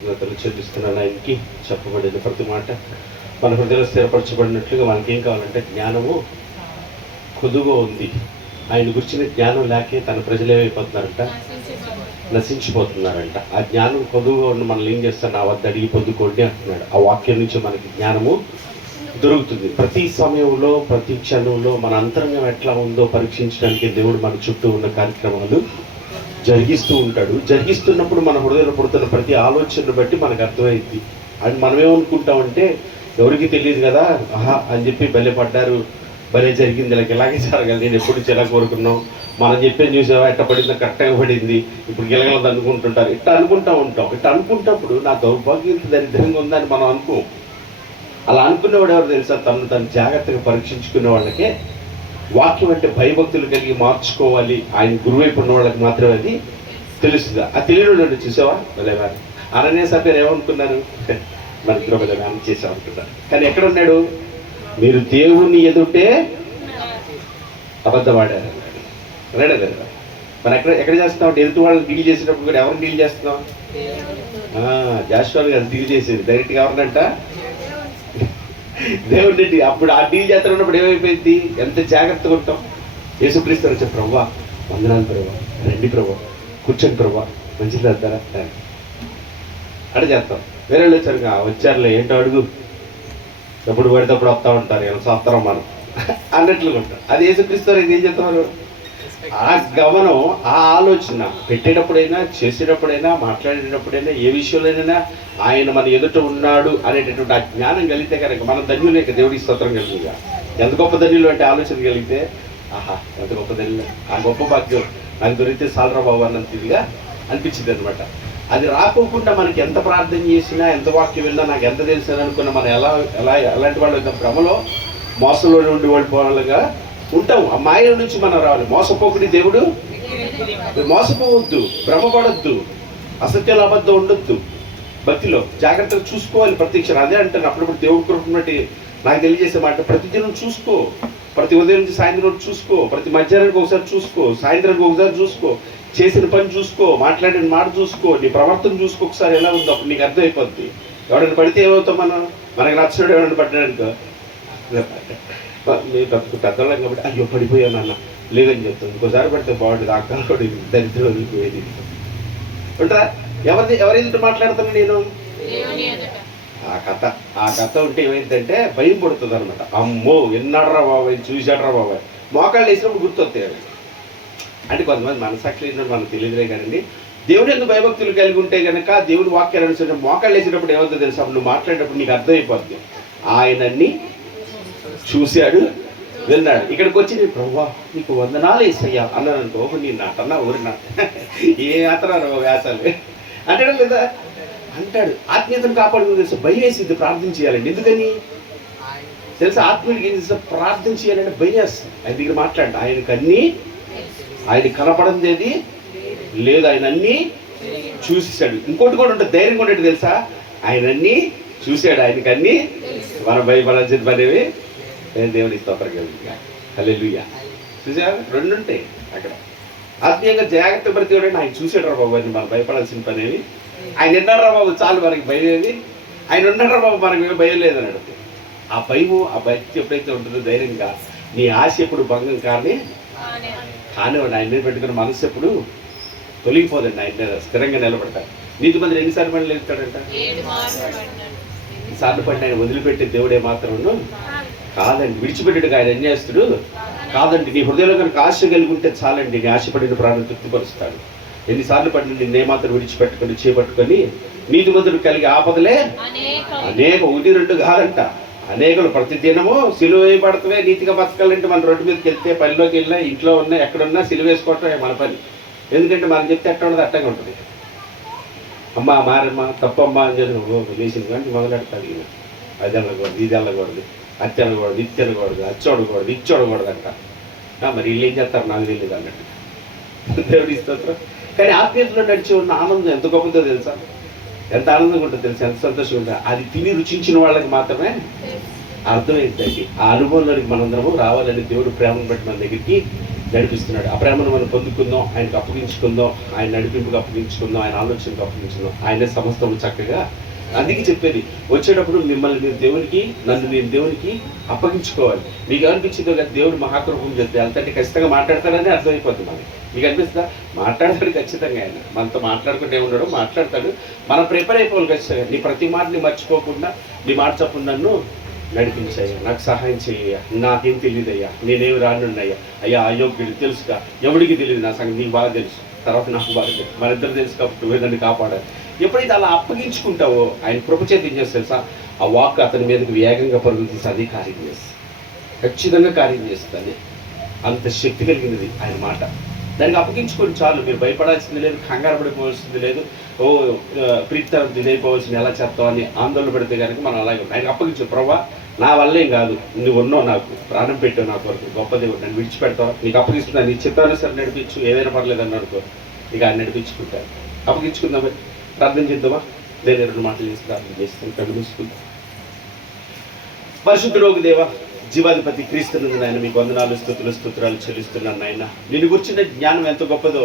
చెల్లిస్తున్నాను. ఆయనకి చెప్పబడిన ప్రతి మాట మన హృదయంలో స్థిరపరచబడినట్లుగా మనకేం కావాలంటే జ్ఞానము కొద్దుగా ఉంది. ఆయన గురించిన జ్ఞానం లేకే తన ప్రజలు ఏమైపోతున్నారంట, నశించిపోతున్నారంట. ఆ జ్ఞానం కొద్దుగా ఉన్న మనల్ని ఏం చేస్తారు, నా వద్ద అడిగి పొందుకోండి అంటున్నాడు. ఆ వాక్యం నుంచి మనకి జ్ఞానము దొరుకుతుంది. ప్రతి సమయంలో ప్రతి క్షణంలో మన అంతరంగం ఎట్లా ఉందో పరీక్షించడానికి దేవుడు మన చుట్టూ ఉన్న కార్యక్రమాలు జరిగిస్తూ ఉంటాడు. జరిగిస్తున్నప్పుడు మన హృదయంలో పుడుతున్న ప్రతి ఆలోచనను బట్టి మనకు అర్థమైంది. అది మనమేమనుకుంటామంటే ఎవరికి తెలియదు కదా, ఆహా అని చెప్పి భలే పడ్డారు, భలే జరిగింది, ఇలాగే జరగాలి, నేను ఎప్పుడు చిరా కోరుకున్నాం, మనం చెప్పేది చూసావా ఎట్ట పడిందో కరెక్ట్గా పడింది, ఇప్పుడు గెలగలదు అనుకుంటుంటారు. ఇట్లా అనుకుంటూ ఉంటాం. ఇట్లా అనుకుంటప్పుడు నా దౌర్భాగ్యం దరిద్రంగా ఉందని మనం అనుకోం. అలా అనుకునేవాడు ఎవరు తెలుసా, తను జాగ్రత్తగా పరీక్షించుకునే వాళ్ళకే వాక్యం అంటే భయభక్తులు కలిగి మార్చుకోవాలి, ఆయన గురువైపు ఉన్న వాళ్ళకి మాత్రమే అది తెలుస్తుందా. ఆ తెలియని చూసావా భలేవా అననేసా పేరు ఏమనుకున్నారు, మన ఇద్దరు భలే మ్యాన్ చేసాం అనుకున్నారు. కానీ ఎక్కడ ఉన్నాడు, మీరు దేవుణ్ణి ఎదుటే అబద్ధమాడారు అన్నాడు. కదా మనం ఎక్కడ చేస్తున్నాం, ఎదుటి వాళ్ళని డీల్ చేసేటప్పుడు కూడా ఎవరిని డీల్ చేస్తున్నాం, జాషువాని అది డీల్ చేసేది డైరెక్ట్గా ఎవరినంట, దేవుడి. అప్పుడు ఆ డీల్ చేస్తున్నప్పుడు ఏమైపోయింది, ఎంత జాగ్రత్తగా ఉంటాం. యేసుక్రీస్తు వచ్చే ప్రభువా వందనాలు ప్రభా, రండి ప్రభా, కూర్చొని ప్రభా, మంచిది వెళ్తారా అక్కడ చేస్తాం. వేరే వాళ్ళు వచ్చారులే ఏంటో అడుగు, ఎప్పుడు పడితేప్పుడు వస్తూ ఉంటారు, ఎలా చేస్తారో మనం అన్నట్లుగా ఉంటాం. అది యేసుక్రీస్తు ఏం చేస్తున్నారు, ఆ గమనం, ఆ ఆలోచన పెట్టేటప్పుడైనా, చేసేటప్పుడైనా, మాట్లాడేటప్పుడైనా, ఏ విషయంలోనైనా ఆయన మన ఎదుట ఉన్నాడు అనేటటువంటి ఆ జ్ఞానం కలిగితే కనుక మనం ధన్యులే. దేవుడికి స్తోత్రం కలిగిగా. ఎంత గొప్ప ధన్యులు అంటే ఆలోచన కలిగితే, ఆహా ఎంత గొప్ప ధన్యులు, ఆ గొప్ప భాగ్యం నాకు దొరికితే సాలరా బాబు అన్నంత ఇదిగా అనిపించింది అనమాట. అది రాకోకుండా మనకి ఎంత ప్రార్థన చేసినా, ఎంత వాక్యం వెళ్ళినా, నాకు ఎంత తెలిసింది అనుకున్నా మనం ఎలాంటి వాళ్ళు భ్రమలో మోసంలో ఉండి వాళ్ళగా ఉంటాం. ఆ మాయల నుంచి మనం రావాలి. మోసపోకుడి దేవుడు, మోసపోవద్దు, భ్రమపడద్దు, అసత్యాలు అబద్ధం ఉండొద్దు. భక్తిలో జాగ్రత్తగా చూసుకోవాలి ప్రతి క్షణం. అదే అంటాను అప్పుడప్పుడు దేవుడి కృపను బట్టి నాకు తెలియజేసే మాట, ప్రతి దినం చూసుకో, ప్రతి ఉదయం నుంచి సాయంత్రం చూసుకో, ప్రతి మధ్యాహ్నానికి ఒకసారి చూసుకో, సాయంత్రానికి ఒకసారి చూసుకో, చేసిన పని చూసుకో, మాట్లాడిన మాట చూసుకో, నీ ప్రవర్తన చూసుకో, ఒకసారి ఎలా ఉందో అప్పుడు నీకు అర్థమైపోద్ది. ఎవరైనా పడితే ఏమవుతాం మనం, మనకు నచ్చినోడు ఎవరైనా పడ్డాడనుకో, నేను పెద్దవాళ్ళం కాబట్టి అయ్యో పడిపోయాను అన్న లేదని చెప్తాను. ఇంకోసారి పడితే బాగుంటుంది, అక్కడ కూడా దరిద్రం వదిలిపోయేది ఉంటారా. ఎవరైతే మాట్లాడుతాను నేను, ఆ కథ ఉంటే ఏమైందంటే భయం పడుతుంది అనమాట. అమ్మో ఎన్నాడరా బాబాయ్, చూసాడరా బాబాయ్, మోకాళ్ళు వేసినప్పుడు గుర్తొస్తాయి అవి. అంటే కొంతమంది మనసాక్షి లేసినప్పుడు మనకు తెలియదులే కదండి. దేవుడు ఎందుకు భయభక్తులు కలిగి ఉంటే కనుక దేవుడు వాక్యాలు అనుసరించి మోకాళ్ళు వేసేటప్పుడు ఏమవుతుందో తెలుసా, అప్పుడు నువ్వు మాట్లాడేటప్పుడు నీకు అర్థమైపోద్ది, ఆయనన్ని చూశాడు, విన్నాడు. ఇక్కడికి వచ్చి నేను ప్రభువా నీకు వందనాలు వేసయ్యా అన్నాను అనుకో, నేను నాటన్నా ఊరినా ఏ మాత్రం వ్యాసాలు అంటాడు లేదా అంటాడు. ఆత్మీయతను కాపాడుకుని తెలుసు, భయం వేసింది ప్రార్థన చేయాలండి. ఎందుకని తెలుసా, ఆత్మీయుడికి ఏం తెలుసా, ప్రార్థన చేయాలంటే భయం వేస్తుంది. ఆయన దగ్గర మాట్లాడండి, ఆయనకు అన్నీ, ఆయన కనపడంది లేదు, ఆయన అన్నీ చూసేసాడు. ఇంకోటి కూడా ఉంటుంది, ధైర్యం కూడా తెలుసా, ఆయన అన్నీ చూశాడు, ఆయనకు అన్నీ మన భయపడాల్సిన పనేవి నేను దేవుని స్తోత్రం కలిగిగా. హల్లెలూయా. చూసారా, రెండు ఉంటాయి అక్కడ. ఆత్మీయంగా జాగ్రత్త పడితే ఆయన చూసాడు రా బాబు అని మనం భయపడాల్సిన పనేవి, ఆయన విన్నాడు రా బాబు చాలు మనకి భయం ఏది, ఆయన ఉన్నాడు రా బాబు మనకి భయం లేదని అడిగితే ఆ భయము, ఆ భక్తి ఎప్పుడైతే ఉంటుందో ధైర్యంగా, నీ ఆశ ఎప్పుడు భంగం కానివ్వండి, ఆయన మీద పెట్టుకున్న మనసు ఎప్పుడు తొలగిపోదండి, ఆయన మీద స్థిరంగా నిలబడతాడు. నీతిమంతుడు ఎన్నిసార్లు పని లేస్తాడంట, సార్లు పడిన ఆయన వదిలిపెట్టే దేవుడే మాత్రం కాదండి, విడిచిపెట్టడుగా ఆయన అన్యాయస్తుడు కాదండి. నీ హృదయంలో కనుక ఆశ కలిగి ఉంటే చాలండి, నీ ఆశపడిన ప్రాణం తృప్తిపరుస్తాడు. ఎన్నిసార్లు పడిన నిన్నే మాత్రం విడిచిపెట్టుకొని చేపట్టుకొని నీతిమంతుడు కలిగి ఆపదలే అనేక, ఒకటి రెండు కాదంట, అనేకలు. ప్రతి దినము సిలువ వేయబడతవే నీతిగా బతకాలంటే మన రోడ్డు మీదకి వెళ్తే, పనిలోకి వెళ్ళినా, ఇంట్లో ఉన్నా, ఎక్కడున్నా సిలువ వేసుకోవటమే మన పని. ఎందుకంటే మనం చెప్తే ఎక్కడ ఉండదు అట్టగా ఉంటుంది. అమ్మ మారమ్మ తప్పమ్మా అని చెప్పి లేచింది కానీ మొదలెడతాడు. ఈయన అది వెళ్ళకూడదు, ఇది వెళ్ళకూడదు, అత్తి వెళ్ళకూడదు, ఇత్తి వెళ్ళకూడదు, అచ్చోడకూడదు, ఇచ్చోడకూడదంట. మరి వీళ్ళు ఏం చేస్తారు నాకు తెలియదు అన్నట్టు దేవుడి స్తోత్రం. కానీ ఆత్మీయతలో నడిచి ఉన్న ఆనందం ఎంత గొప్పదో తెలుసా, ఎంత ఆనందంగా ఉంటుందో తెలుసా, ఎంత సంతోషంగా ఉంటుంది. అది తిని రుచించిన వాళ్ళకి మాత్రమే అర్థమైందండి. ఆ అనుభవంలోనికి మనందరము రావాలని దేవుడు ప్రేమను బట్టి మన దగ్గరికి నడిపిస్తున్నాడు. ఆ ప్రేమను మనం పొందుకుందాం, ఆయనకు అప్పగించుకుందాం, ఆయన నడిపింపుకు అప్పగించుకుందాం, ఆయన ఆలోచనకు అప్పగించుకుందాం. ఆయనే సమస్తము చక్కగా. అందుకే చెప్పేది, వచ్చేటప్పుడు మిమ్మల్ని మీరు దేవునికి, నన్ను నేను దేవునికి అప్పగించుకోవాలి. మీకు అనిపించిందో కదా దేవుడు మహాకృపం చెప్తే అంతటి ఖచ్చితంగా మాట్లాడతాడని అర్థమైపోతుంది మనకి. మీకు అనిపిస్తుందా? మాట్లాడతాడు ఖచ్చితంగా. ఆయన మనతో మాట్లాడుకుంటే ఉండడు, మాట్లాడతాడు. మనం ప్రిపేర్ అయిపోవాలి ఖచ్చితంగా. నీ ప్రతి మాటని మర్చిపోకుండా నీ మాట చప్పుడు నన్ను నడిపించయ్యా, నాకు సహాయం చేయ్యా, నాకేం తెలియదయ్యా, నేనేమి రానున్నాయ్యా, అయ్యా అయోగ్యుడు తెలుసుగా, ఎవడికి తెలియదు నా సంగతి, నీకు బాగా తెలుసు, తర్వాత నాకు బాగా తెలుసు, మనిద్దరు తెలుసు కాబట్టి నువ్వే నన్ను కాపాడాలి. ఎప్పుడైతే అలా అప్పగించుకుంటావో ఆయన కృపచేత ఏం చేస్తే తెలుసా, ఆ వాక్ అతని మీదకి వేగంగా పరుగులు తీసి అది కార్యం చేస్తుంది, ఖచ్చితంగా కార్యం చేస్తుంది. అంత శక్తి కలిగినది ఆయన మాట. దానికి అప్పగించుకొని చాలు. మీరు భయపడాల్సింది లేదు, కంగారు పడిపోవాల్సింది లేదు, ఓ ప్రీతితరం ఇదైపోవాల్సింది, ఎలా చేస్తామని ఆందోళన పెడితే కనుక మనం అలాగే ఆయనకు అప్పగించు. ప్రభా నా వల్లేం కాదు, నువ్వు ఉన్నావు, నాకు ప్రాణం పెట్టావు, నాకు వరకు గొప్ప దేవుడు, నన్ను విడిచిపెడతావు, నీకు అప్పగిస్తున్నాను, నీ చిత్తానుసారి నడిపించు, ఏదైనా పర్లేదు అని అనుకో, ఇక ఆయన నడిపించుకుంటారు. అప్పగించుకుందాం, ప్రార్థన చేద్దామా? నేను 2 మాటలు చేసి ప్రార్థన చేస్తాను. కళ్ళు మూసుకుందాం. పరిశుద్ధుడోగు దేవా, జీవాధిపతి క్రీస్తునందు నాయన మీకు వందనాలు, స్తోత్రాలు చెల్లిస్తున్నాను నాయన. నిన్ను గురించిన జ్ఞానం ఎంత గొప్పదో,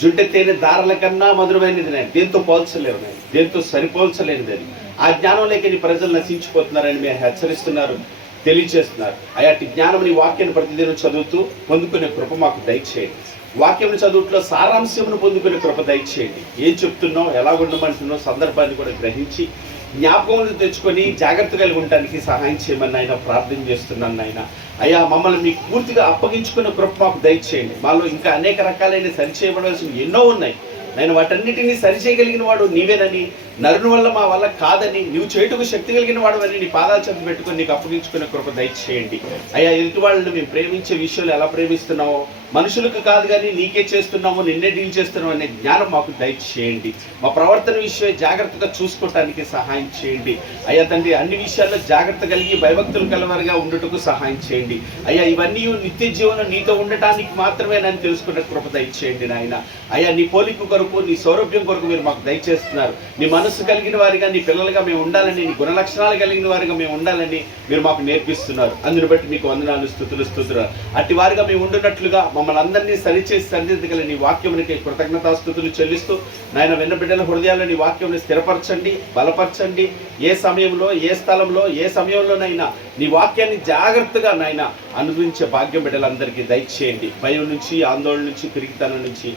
జుంటె తేనె దారుల కన్నా మధురమైనది నాయన, దేంతో పోల్చలేవు నాయన, దేంతో సరిపోల్చలేనిది అది. ఆ జ్ఞానం లేక నీ ప్రజలు నశించిపోతున్నారని మీరు హెచ్చరిస్తున్నారు, తెలియజేస్తున్నారు. అయాటి జ్ఞానం నీ వాక్యాన్ని ప్రతిదినం చదువుతూ పొందుకునే కృప మాకు దయచేయండి. వాక్యం చదువుట్లో సారాంశమును పొందుకునే కృప దయచేయండి. ఏం చెప్తున్నావు, ఎలా ఉండమంటున్నావు, సందర్భాన్ని కూడా గ్రహించి జ్ఞాపకములు తెచ్చుకొని జాగ్రత్త కలిగి ఉండటానికి సహాయం చేయమని ఆయన ప్రార్థన చేస్తున్నాను నాయన. అయ్యా మమ్మల్ని మీకు పూర్తిగా అప్పగించుకున్న కృప మాకు దయచేయండి. మాలో ఇంకా అనేక రకాలైన సరిచేయబడవలసినవి ఎన్నో ఉన్నాయి. నేను వాటన్నిటినీ సరిచేయగలిగిన వాడు నీవేనని, నరుని వల్ల మా వల్ల కాదని, నువ్వు చేటుకు శక్తి కలిగిన వాడు అని నీ పాదాల చెంత పెట్టుకొని నీకు అప్పగించుకునే కృప దయచేయండి. అయ్యా ఎదుటి వాళ్ళని మేము ప్రేమించే విషయాలు ఎలా ప్రేమిస్తున్నావో, మనుషులకు కాదు కానీ నీకే చేస్తున్నామో, నిన్నే డీల్ చేస్తున్నావు అనే జ్ఞానం మాకు దయచేయండి. మా ప్రవర్తన విషయమే జాగ్రత్తగా చూసుకోవటానికి సహాయం చేయండి. అయ్యా తండ్రి, అన్ని విషయాల్లో జాగ్రత్త కలిగి భయభక్తులు కలవారుగా ఉండటకు సహాయం చేయండి. అయ్యా ఇవన్నీ నిత్య జీవనం నీతో ఉండటానికి మాత్రమే నన్ను తెలుసుకునే కృప దయచేయండి నాయన. అయ్యా నీ పోలిక కొరకు, నీ సౌరభ్యం కొరకు మీరు మాకు దయచేస్తున్నారు. నీ మనస్సు కలిగిన వారిగా, నీ పిల్లలుగా మేము ఉండాలని, నీ గుణలక్షణాలు కలిగిన వారిగా మేము ఉండాలని మీరు మాకు నేర్పిస్తున్నారు. అందుని బట్టి మీకు వందనాలు, స్తుతులు. అట్టి వారిగా మేము ఉండున్నట్లుగా మమ్మల్ని అందరినీ సరిచేసి సరిదిద్దగల నీ వాక్యమునికి కృతజ్ఞతాస్తుతులు చెల్లిస్తూ నాయన, విన్న బిడ్డల హృదయాల్లో నీ వాక్యం స్థిరపరచండి, బలపరచండి. ఏ సమయంలో, ఏ స్థలంలో, ఏ సమయంలోనైనా నీ వాక్యాన్ని జాగ్రత్తగా నాయన అనుభవించే భాగ్యం బిడ్డలందరికీ దయచేయండి. భయం నుంచి, ఆందోళన నుంచి, పిరికితనం నుంచి,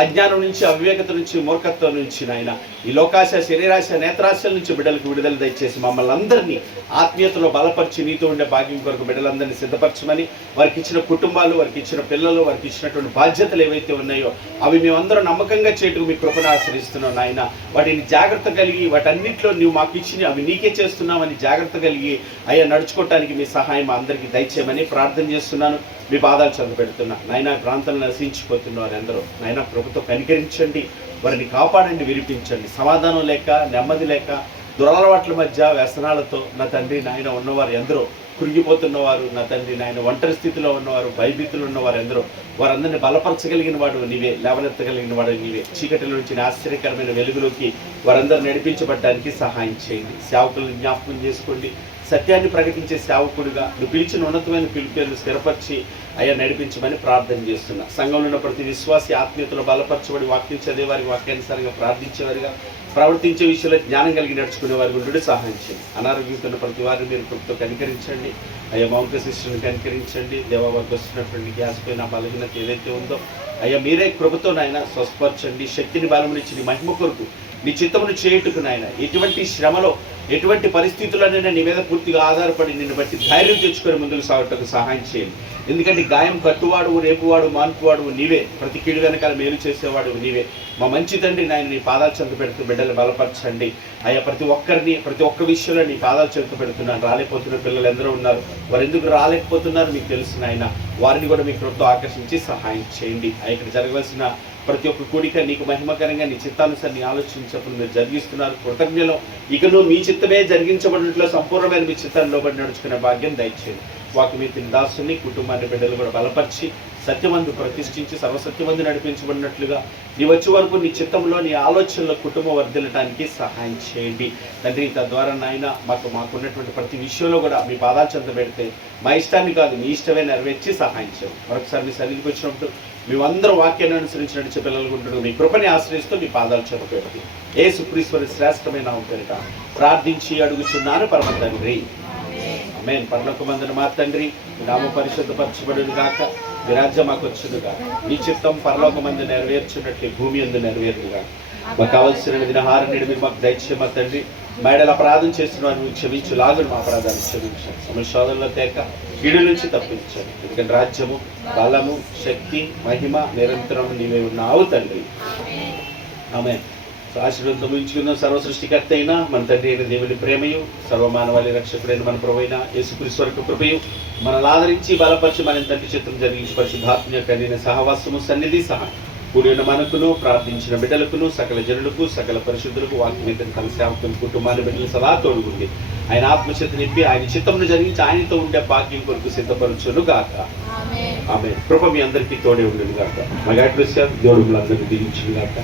అజ్ఞానం నుంచి, అవివేకత నుంచి, మూర్ఖత్వం నుంచి నాయన, ఈ లోకాశ, శరీరాశ, నేత్రాశల నుంచి బిడ్డలకు విడుదల దయచేసి మమ్మల్ని అందరినీ ఆత్మీయతలో బలపరిచి నీతో ఉండే భాగ్యం కొరకు బిడ్డలందరినీ సిద్ధపరచమని, వారికి ఇచ్చిన కుటుంబాలు, వారికి ఇచ్చిన పిల్లలు, వారికి ఇచ్చినటువంటి బాధ్యతలు ఏవైతే ఉన్నాయో అవి మేమందరం నమ్మకంగా చేయటకు మీ కృపను ఆశ్రయిస్తున్నాం నాయన. వాటిని జాగ్రత్త కలిగి, వాటన్నింటిలో నువ్వు మాకు ఇచ్చి అవి నీకే చేస్తున్నామని జాగ్రత్త కలిగి అయ్యా నడుచుకోవటానికి మీ సహాయం మా అందరికీ దయచేయమని ప్రార్థన చేస్తున్నాను. మీ పాదాలు చదువు పెడుతున్నా నాయన. ప్రాంతాలను నశించిపోతున్న వారందరూ నాయన ప్రభుతో కనికరించండి, వారిని కాపాడండి, విరిపించండి. సమాధానం లేక, నెమ్మది లేక, దురలవాట్ల మధ్య వ్యసనాలతో నా తండ్రి నాయన ఉన్నవారు ఎందరో, కురిగిపోతున్నవారు నా తండ్రి నాయన, ఒంటరి స్థితిలో ఉన్నవారు, భయభీతులు ఉన్నవారు ఎందరో, వారందరినీ బలపరచగలిగిన వాడు నీవే, లేవనెత్తగలిగిన వాడు నీవే. చీకటిలో నుంచి ఆశ్చర్యకరమైన వెలుగులోకి వారందరూ నడిపించబడడానికి సహాయం చేయండి. సేవకులను జ్ఞాపకం చేసుకోండి. సత్యాన్ని ప్రకటించే సేవకుడిగా నువ్వు పిలిచిన ఉన్నతమైన పిలుపులను స్థిరపరిచి అయ్యా నడిపించమని ప్రార్థన చేస్తున్నా. సంఘంలో ఉన్న ప్రతి విశ్వాసి ఆత్మీయతలో బలపరచబడి వాక్యం చదివేవారి, వాక్యానుసారంగా ప్రార్థించేవారిగా, ప్రవర్తించే విషయంలో జ్ఞానం కలిగి నడుచుకునే వారి గుండు సహాయం చేయండి. అనారోగ్యంతో ఉన్న ప్రతి వారిని మీరు కృపతో కనికరించండి. అయ్యా మౌంక శిష్యుని కనికరించండి. దేవానికి వస్తున్నటువంటి గ్యాస్ పైన బలహీనత ఏదైతే ఉందో అయ్యా మీరే కృపతో నాయన స్వస్థపరచండి. శక్తిని బలమునిచ్చి నీ మహిమ కొరకు నీ చిత్తమును చేయుటకు నాయన, ఎటువంటి శ్రమలో, ఎటువంటి పరిస్థితుల్లోనైనా నీ మీద పూర్తిగా ఆధారపడి నిన్ను బట్టి ధైర్యం తెచ్చుకొని ముందుకు సాగటకు సహాయం చేయండి. ఎందుకంటే గాయం కట్టువాడు, రేపువాడు, మాన్పువాడు నీవే, ప్రతి కీడు వెనకాల మేలు చేసేవాడు నీవే. మా మంచి తండ్రి నాయన నీ పాదాలు చెంత పెడుతూ బిడ్డలు బలపరచండి. అయ్యా ప్రతి ఒక్కరిని, ప్రతి ఒక్క విషయంలో నీ పాదాలు చెంత పెడుతున్నాను. రాలేకపోతున్న పిల్లలు ఎందరో ఉన్నారు, వారు ఎందుకు రాలేకపోతున్నారు మీకు తెలుసు నాయన. వారిని కూడా మీ కృపతో ఆకర్షించి సహాయం చేయండి. ఇక్కడ జరగవలసిన ప్రతి ఒక్క కూడిక నీకు మహిమకరంగా నీ చిత్తానుసారి నీ ఆలోచించినప్పుడు మీరు జరిగిస్తున్నారు. కృతజ్ఞలో ఇకను మీ చిత్తమే జరిగించబడినట్లు సంపూర్ణమైన మీ చిత్తాన్ని లోబడి నడుచుకునే భాగ్యం దయచేయండి. వాకి మీ దాసుని, కుటుంబాన్ని, బిడ్డలు కూడా బలపరిచి సత్యమందు ప్రతిష్ఠించి సర్వసత్యమందు నడిపించబడినట్లుగా నీ వచ్చే వరకు నీ చిత్తంలో నీ ఆలోచనలో కుటుంబం వర్ధిల్లటానికి సహాయం చేయండి తండ్రి. తద్వారా నాయన మాకున్నటువంటి ప్రతి విషయంలో కూడా మీ పాదాలు చెంత పెడితే మా ఇష్టాన్ని కాదు మీ ఇష్టమే నెరవేర్చి సహాయం చేయండి. మరొకసారి మీ సన్నిధికి వచ్చినప్పుడు మేమందరూ వాక్యాన్ని అనుసరించి నడిచే పిల్లలు ఉంటున్నాం. మీ కృపని ఆశ్రయిస్తూ మీ పాదాలు చెంత పెట్టి యేసుక్రీస్తు శ్రేష్టమైన నామం పేరిట ప్రార్థించి అడుగుచున్నాను పరమ తండ్రి, ఆమేన్. పరలోకమందున మా తండ్రి, మీ నామం పరిశుద్ధపరచబడును గాక, మీ రాజ్యం మాకు వచ్చును గాక, మీ చిత్తం పరలోకమందు నెరవేర్చున్నట్లు భూమి యందు నెరవేరును గాక. మాకు కావలసిన దినహారం నేడు మీరు మాకు దయచేయమ తండ్రి. మా ఎడల అపరాధం చేసిన వారిని క్షమించు, లాగును మా అపరాధాన్ని క్షమించండి, సమస్యలో తేక కీడు నుంచి తప్పించండి. ఎందుకంటే రాజ్యము, బలము, శక్తి, మహిమ నిరంతరం నీవే ఉన్నావు తండ్రి, ఆమేన్. ఆశీర్వాదంతో ముంచుకున్న సర్వ సృష్టికర్త అయిన మన తండ్రి అయిన దేవుని ప్రేమయు, సర్వమానవాళి రక్షకుడైన మన ప్రభువైన యేసుక్రీస్తు వరకు కృపయు, మనల్ని ఆదరించి బలపరిచి మన తండ్రి చిత్తం జరిగించి పరిశుద్ధాత్మ యొక్క నేను సహవాసము సన్నిధి సహాయం కూడి ఉన్న మనకును, ప్రార్థించిన బిడ్డలకును, సకల జనులకు, సకల పరిశుద్ధులకు, వాక్యమితం కలిసి సేవకుని కుటుంబాన్ని బిడ్డలు సదా తోడుగుండి ఆయన ఆత్మచేత నింపి ఆయన చిత్తంను జరిగించి ఆయనతో ఉండే భాగ్యం కొరకు సిద్ధపరచును గాక, ఆమేన్. కృప మీ అందరికీ తోడే ఉండును గాక. మగాడ్రస్య దేవుడు అందరికీ దీవించును గాక.